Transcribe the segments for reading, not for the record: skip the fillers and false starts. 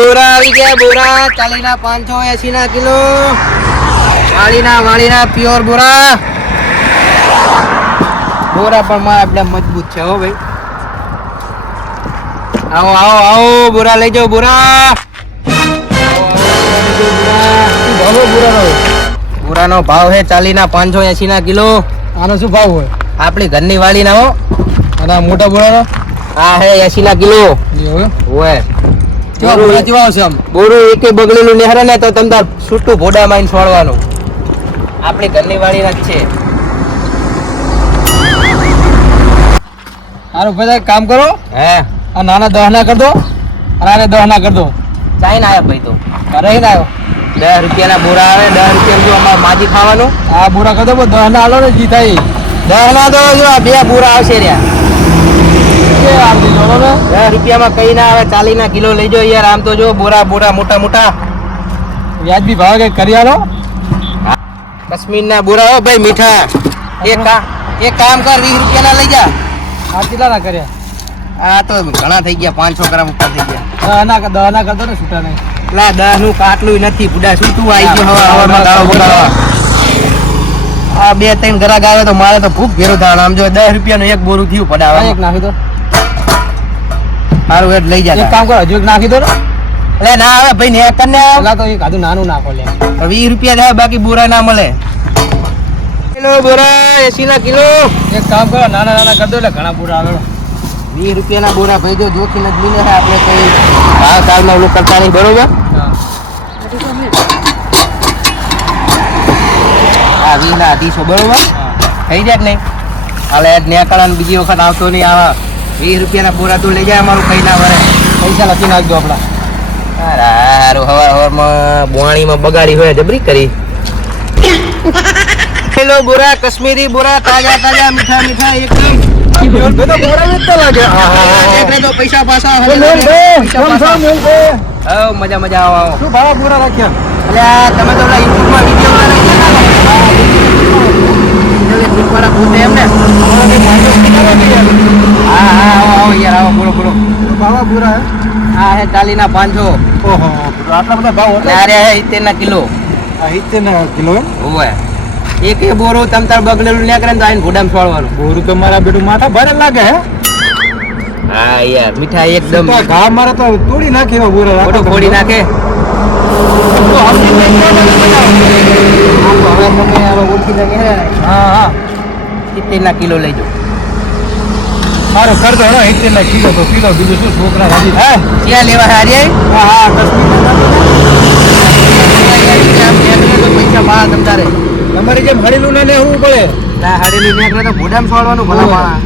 બોરા આવી ગયા બોરા 40 ના 580 ના કિલો વાળીના પ્યોર બોરા પણ માં એકદમ મજબૂત છે હો ભાઈ. આવો આવો આવો બોરા લઈ જાઓ બોરા. બોરાનો ભાવ છે 40 ના 580 ના કિલો. આનો શું ભાવ હોય? આપણી ઘરની વાળી ના હો. અને મોટા બોરાનો આ હે 80 ના કિલો હોય. બોરું એકે બગડેલું નેહરે ને તો તમતાર છૂટું ભોડા માઈન છોડવાનું. આપણી ઘરની વાળી ના જ છે. સારું ભાઈ કામ કરો, હે આ નાના 10 ના કર દો અને આને 10 ના કર દો. ચાઈ ના આવ્યો ભાઈ તો ઘરે ના આવ્યો. 10 રૂપિયાના બોરા આવે. 10 રૂપિયા જો અમારે માજી ખાવાનું. આ બોરા કર દો 10 ના આલો ને જી થાય. 10 ના તો જો આ બે બોરા આવશે રહ્યા. 10 રૂપિયામાં કઈ ના આવે. 40 ના કિલો લઈ જાઓ યાર. આમ તો જો બોરા મોટા મોટા વ્યાજબી ભાવ કે કરી આલો. કાશ્મીર ના બોરા હો ભાઈ મીઠા. એક કામ કર 20 રૂપિયાના લઈ જા. આ કેટલા ના કર્યા? આ તો ઘણા થઈ ગયા 500 ગ્રામ ઉપર થઈ ગયા. 10 ના કર દો ને છૂટા નહીં. લા 10 નું કાટલું નથી બુડા. શું તું આવી ગયો હવામાં ગાળો બોલાવા. આ 2-3 ગ્રાહક આવે તો મારે તો ભૂખ ઘેરો થાય. આમ જો 10 રૂપિયાનું એક બોરું થયું પડાવા. એક નાખી દો. સારું લઈ જા. એક કામ કરો હજુ એક નાખી દો ને. એટલે ના આવે ભાઈ ને કરને પેલા તો એક આધું નાનું નાખો લે. 20 રૂપિયા થાય બાકી બોરા ના મળે. કિલો બોરા 80 ના કિલો. એક કામ કરો નાના કર દો એટલે ઘણા બોરા આવે. 20 રૂપિયાના બોરા ભાઈ જો જોખી નથી ને આપણે કઈ ભાવ કાલમાં ઓલું કરતા નહીં બરોબર. હા 20 ના 200 બરોબર થઈ જાય નહીં. હાલે નેકળાને બીજી વખત આવતો નહીં. આવા 20 રૂપિયાના બોરા તું લઈ જાય અમારું કઈ ના વરે. પૈસા લખી નાખજો આપડા. હારું હવારમાં બોણીમાં બગાડી હોય જબરી કરી. કિલો બોરા કાશ્મીરી બોરા તાજા મીઠા એકદમ. બોરા વેચતા લાગે. તો પૈસા પાછા મજા આવો. શું ભાવ બોરા રાખ્યા? એટલે તમે તો યુટ્યુબમાં વિડીયો વાળા પૂછે એમ ને. હા આવો યાર આવો બોલો ભાવ બોરા હે? હા હે 40 ના 500. ઓહો આટલા બધા ભાવ હતા. અરે હે 70 ના કિલો. આ 70 ના કિલો હે? હોવે. એક બોરો તમ તાર બગડેલું ને કરે ને તો આઈને ઘોડામાં છોડવાનું. બોરું તો મારા બેટું માથા ભરે લાગે હે. હા યાર મીઠા એકદમ. ઘા મારા તો તોડી નાખે એવા બોરા. ફોટો ફોડી નાખે. હવે તમે ઓળખી લાગે હે. હા 70 ના કિલો લઈ જાઓ. મારો કર દો ને 70 ના કિલો તો કિલો બીજું શું છોકરા રાજી થાય. ક્યાં લેવા હારી હા પૈસા ભાડા તમ તારે. તમારી જેમ હળેલું ના લેવું પડે. ના હાડેલી નીકળે તો ઘોડામાં છોડવાનું ભલા માણા.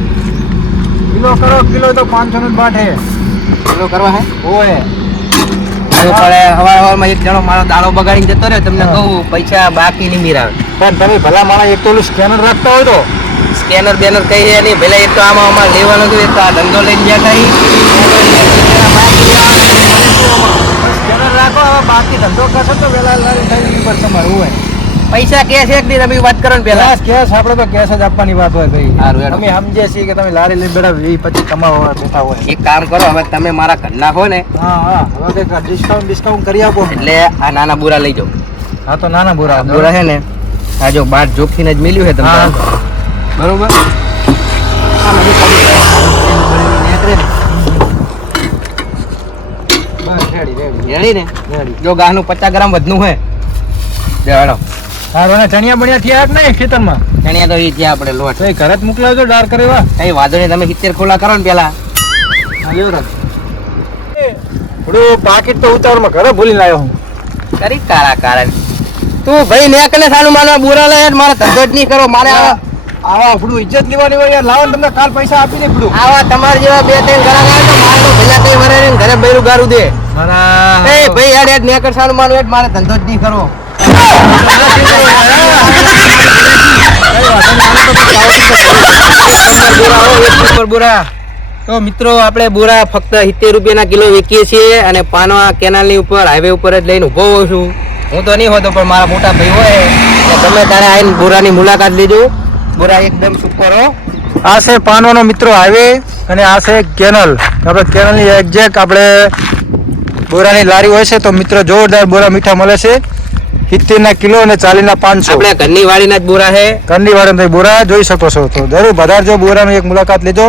કિલો કરો કિલો તો 500 નું બાટ હે. કિલો કરવા હે ઓય પડે. હવારમાં એક જણો મારો દાડો બગાડીને જતો રહ્યો. તમને કહું પૈસા બાકી નહીં મિરાવે. પણ તમે ભલા માણા એક તો ઓલું સ્કેનર રાખતા હોય તો સ્કેનર બેનર કઈ છે નહીં. પેલા એક તો આમાં અમારે લેવાનું હતું. એક તો આ ધંધો લઈને ગયા કઈ સ્કેનર રાખો. હવે બાકી ધંધો કરશો તો વેલા થઈ પર તમારું હોય. પૈસા કેશ એક દી તમે વાત કરો ને પેલા. કેશ આપણે તો કેશ જ આપવાની વાત હોય ભાઈ. સારું હેડો. અમે સમજીએ છીએ કે તમે લારી લઈને બેઠા 20-25 કમાવા બેઠા હોય. એક કામ કરો હવે તમે મારા ઘરના હો ને હા હવે કંઈક ડિસ્કાઉન્ટ કરી આપો. એટલે આ નાના બોરા લઈ જાઓ. હા તો નાના બોરા બોરા છે ને આ જો બાર જોખીને જ મિલ્યું છે તમને બરોબર. જો ગાહનું 50 ગ્રામ વધનું હોય દેવાડો. સારું ને ચણિયા બણિયા થયા જ નહીં ખેતરમાં? ચણિયા તો એ થયા આપણે લોટ. તો ઘરે જ મોકલાવજો ડાર કરેવા. કઈ વાંધો નહીં. તમે 70 ખોલા કરો ને પેલા. થોડું પાકીટ તો ઉતાવળમાં ઘરે ભૂલી લાવ્યો હું. કરી કારણ તું ભાઈ ને કને સાલું માનવા બોરા લે. મારે ધંધો જ નહીં કરો. મારે આવા આપણું ઇજ્જત લેવાની હોય યાર. લાવો તમને કાલ પૈસા આપી દે પડું. આવા તમારા જેવા 2-3 ગ્રાહક આવે તો મારે તો ભેલા કઈ વરે ને ઘરે બૈરું ગારું દે. એ ભાઈ યાર નેકર સાલું માનવું એટલે મારે ધંધો જ નહીં કરો. તો મિત્રો આપણે બોરા ફક્ત 70 રૂપિયાના કિલો વેચીએ છીએ. અને પાનવા કેનાલની ઉપર હાઈવે ઉપર જ લઈને ઉભો હોઉં છું. હું તો નહીં હોતો પણ મારા મોટા ભાઈ હોય તમે તારે આવીને બોરાની મુલાકાત લેજો. બોરા એકદમ સુપર હો. આ છે પાનવાનો મિત્રો હાઈવે અને આ છે કેનલ. આપણે કેનલની એક્ઝેક્ટ આપણે બોરાની લારી હોય છે તો મિત્રો જોરદાર બોરા મીઠા મળે છે 70 ના કિલો અને 40 ના 500. આપણે ઘરની વાડીના જ બોરા છે. કંદી વાળા બોરા જોઈ શકો છો તો જરૂર પધારજો, બોરાની એક મુલાકાત લેજો.